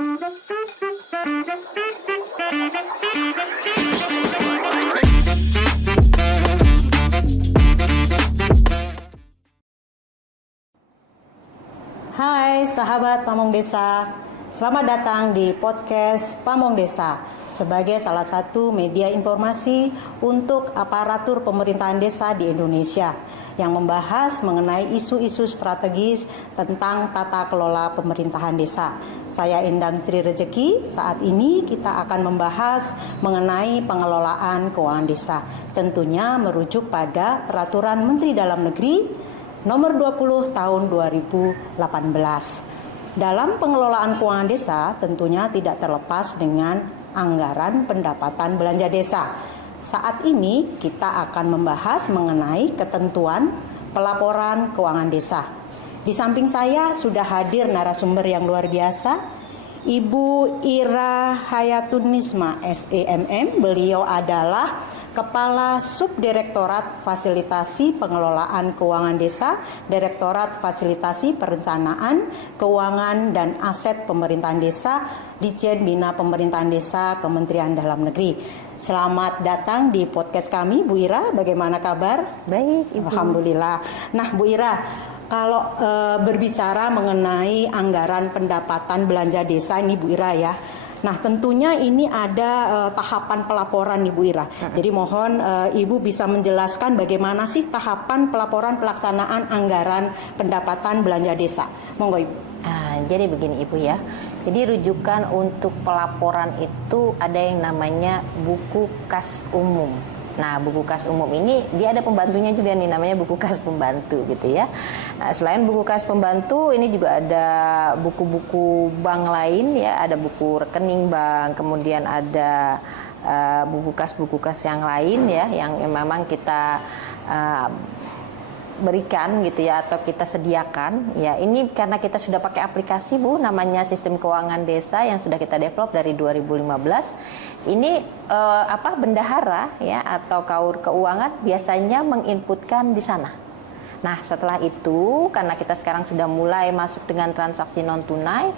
Hai sahabat Pamong Desa, selamat datang di podcast Pamong Desa sebagai salah satu media informasi untuk aparatur pemerintahan desa di Indonesia yang membahas mengenai isu-isu strategis tentang tata kelola pemerintahan desa. Saya Endang Sri Rejeki. Saat ini kita akan membahas mengenai pengelolaan keuangan desa, tentunya merujuk pada Peraturan Menteri Dalam Negeri Nomor 20 Tahun 2018. Dalam pengelolaan keuangan desa tentunya tidak terlepas dengan anggaran pendapatan belanja desa. Saat ini kita akan membahas mengenai ketentuan pelaporan keuangan desa. Di samping saya sudah hadir narasumber yang luar biasa, Ibu Ira Hayatunisma SEMM. Beliau adalah Kepala Subdirektorat Fasilitasi Pengelolaan Keuangan Desa, Direktorat Fasilitasi Perencanaan, Keuangan dan Aset Pemerintahan Desa, Ditjen Bina Pemerintahan Desa, Kementerian Dalam Negeri. Selamat datang di podcast kami, Bu Ira. Bagaimana kabar? Baik, Ibu. Alhamdulillah. Nah, Bu Ira, kalau berbicara mengenai anggaran pendapatan belanja desa ini, Bu Ira ya. Nah, tentunya ini ada tahapan pelaporan nih Bu Ira. Jadi mohon Ibu bisa menjelaskan bagaimana sih tahapan pelaporan pelaksanaan anggaran pendapatan belanja desa. Monggo Ibu. Jadi begini Ibu ya. Jadi rujukan untuk pelaporan itu ada yang namanya buku kas umum. Nah, buku kas umum ini dia ada pembantunya juga nih, namanya buku kas pembantu gitu ya. Nah, selain buku kas pembantu, ini juga ada buku-buku bank lain ya, ada buku rekening bank, kemudian ada buku kas yang lain ya, yang memang kita berikan gitu ya, atau kita sediakan ya. Ini karena kita sudah pakai aplikasi Bu, namanya Sistem Keuangan Desa yang sudah kita develop dari 2015. Ini bendahara ya atau kaur keuangan biasanya menginputkan di sana. Nah, setelah itu karena kita sekarang sudah mulai masuk dengan transaksi non tunai,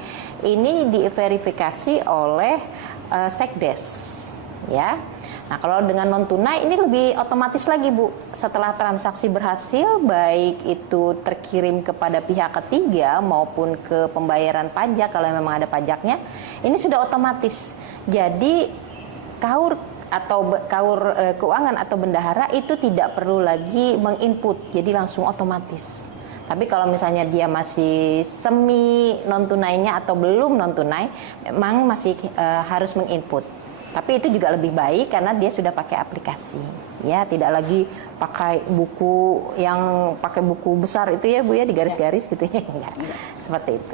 ini diverifikasi oleh Sekdes ya. Nah, kalau dengan non tunai ini lebih otomatis lagi Bu. Setelah transaksi berhasil, baik itu terkirim kepada pihak ketiga maupun ke pembayaran pajak kalau memang ada pajaknya, ini sudah otomatis. Jadi kaur keuangan atau bendahara itu tidak perlu lagi menginput, jadi langsung otomatis. Tapi kalau misalnya dia masih semi non tunainya atau belum non tunai, memang masih harus menginput. Tapi itu juga lebih baik karena dia sudah pakai aplikasi, ya tidak lagi pakai buku besar itu ya Bu ya, digaris-garis gitu ya, enggak. Seperti itu.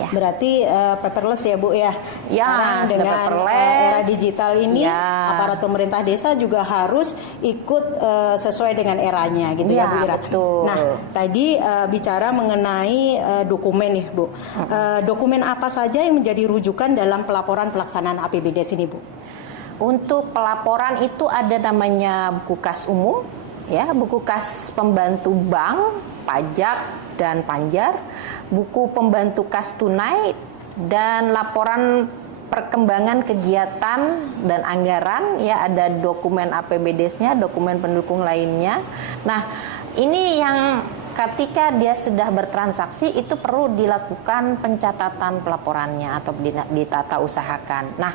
Ya. Berarti paperless ya Bu ya. Sekarang Ya, dengan era digital ini ya. Aparat pemerintah desa juga harus ikut sesuai dengan eranya gitu ya Bu Ira. Betul. Nah, tadi bicara mengenai dokumen nih Bu. Dokumen apa saja yang menjadi rujukan dalam pelaporan pelaksanaan APBD sini Bu? Untuk pelaporan itu ada namanya buku kas umum, ya, buku kas pembantu bank, pajak dan panjar, buku pembantu kas tunai, dan laporan perkembangan kegiatan dan anggaran, ya ada dokumen APBD-nya, dokumen pendukung lainnya. Nah, ini yang ketika dia sudah bertransaksi itu perlu dilakukan pencatatan pelaporannya atau ditata usahakan. Nah,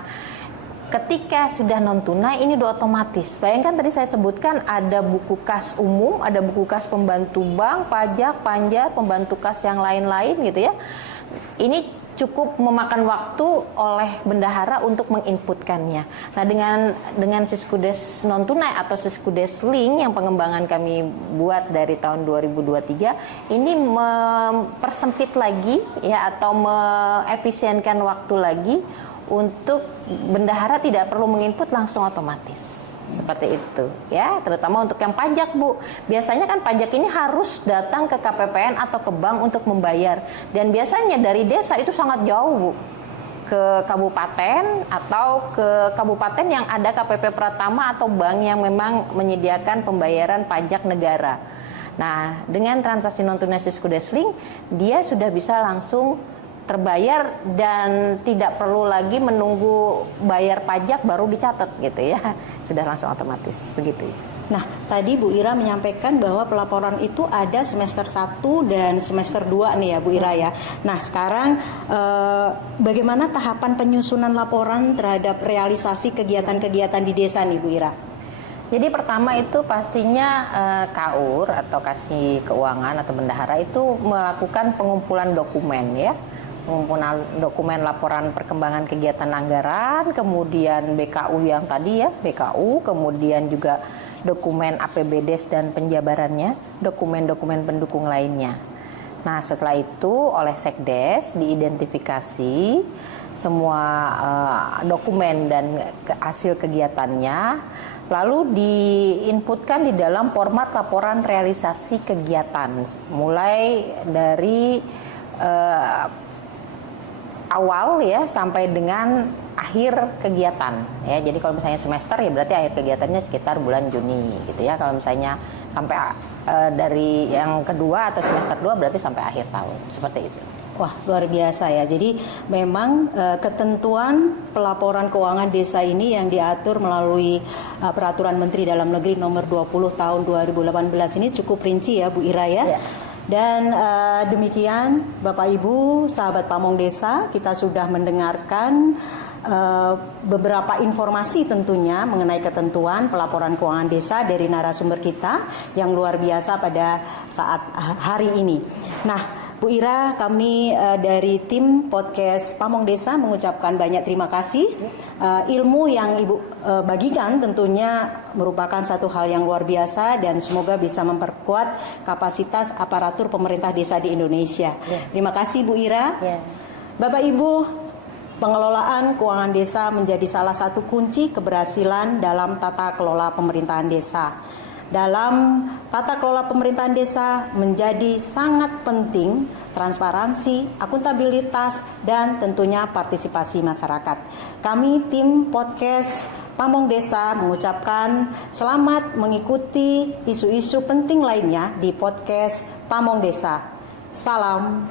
ketika sudah non tunai ini udah otomatis. Bayangkan tadi saya sebutkan ada buku kas umum, ada buku kas pembantu bank, pajak, panjar, pembantu kas yang lain-lain gitu ya. Ini cukup memakan waktu oleh bendahara untuk menginputkannya. Nah, dengan Siskudes non tunai atau Siskudes Link yang pengembangan kami buat dari tahun 2023 ini mempersempit lagi ya atau mengefisienkan waktu lagi untuk bendahara tidak perlu menginput, langsung otomatis. Seperti itu ya, terutama untuk yang pajak Bu. Biasanya kan pajak ini harus datang ke KPPN atau ke bank untuk membayar. Dan biasanya dari desa itu sangat jauh Bu, ke kabupaten atau ke kabupaten yang ada KPP Pratama atau bank yang memang menyediakan pembayaran pajak negara. Nah, dengan transaksi non tunai Siskudes Link, dia sudah bisa langsung terbayar dan tidak perlu lagi menunggu bayar pajak baru dicatat gitu ya. Sudah langsung otomatis begitu. Nah, tadi Bu Ira menyampaikan bahwa pelaporan itu ada semester 1 dan semester 2 nih ya Bu Ira ya. Nah, sekarang bagaimana tahapan penyusunan laporan terhadap realisasi kegiatan-kegiatan di desa nih Bu Ira? Jadi pertama itu pastinya KAUR atau Kasih Keuangan atau Bendahara itu melakukan pengumpulan dokumen ya. Pengumpulan dokumen laporan perkembangan kegiatan anggaran, kemudian BKU yang tadi ya, BKU, kemudian juga dokumen APBDes dan penjabarannya, dokumen-dokumen pendukung lainnya. Nah, setelah itu oleh Sekdes diidentifikasi semua dokumen dan hasil kegiatannya, lalu diinputkan di dalam format laporan realisasi kegiatan, mulai dari awal ya sampai dengan akhir kegiatan ya. Jadi kalau misalnya semester ya berarti akhir kegiatannya sekitar bulan Juni gitu ya. Kalau misalnya sampai dari yang kedua atau semester 2 berarti sampai akhir tahun, seperti itu. Wah, luar biasa ya. Jadi memang ketentuan pelaporan keuangan desa ini yang diatur melalui Peraturan Menteri Dalam Negeri Nomor 20 Tahun 2018 ini cukup rinci ya Bu Ira ya. Dan demikian Bapak Ibu, sahabat Pamong Desa, kita sudah mendengarkan beberapa informasi tentunya mengenai ketentuan pelaporan keuangan desa dari narasumber kita yang luar biasa pada saat hari ini. Nah, Bu Ira, kami dari tim podcast Pamong Desa mengucapkan banyak terima kasih. Ilmu yang Ibu bagikan tentunya merupakan satu hal yang luar biasa dan semoga bisa memperkuat kapasitas aparatur pemerintah desa di Indonesia. Terima kasih Bu Ira. Bapak Ibu, pengelolaan keuangan desa menjadi salah satu kunci keberhasilan dalam tata kelola pemerintahan desa. Dalam tata kelola pemerintahan desa menjadi sangat penting transparansi, akuntabilitas, dan tentunya partisipasi masyarakat. Kami tim podcast Pamong Desa mengucapkan selamat mengikuti isu-isu penting lainnya di podcast Pamong Desa. Salam.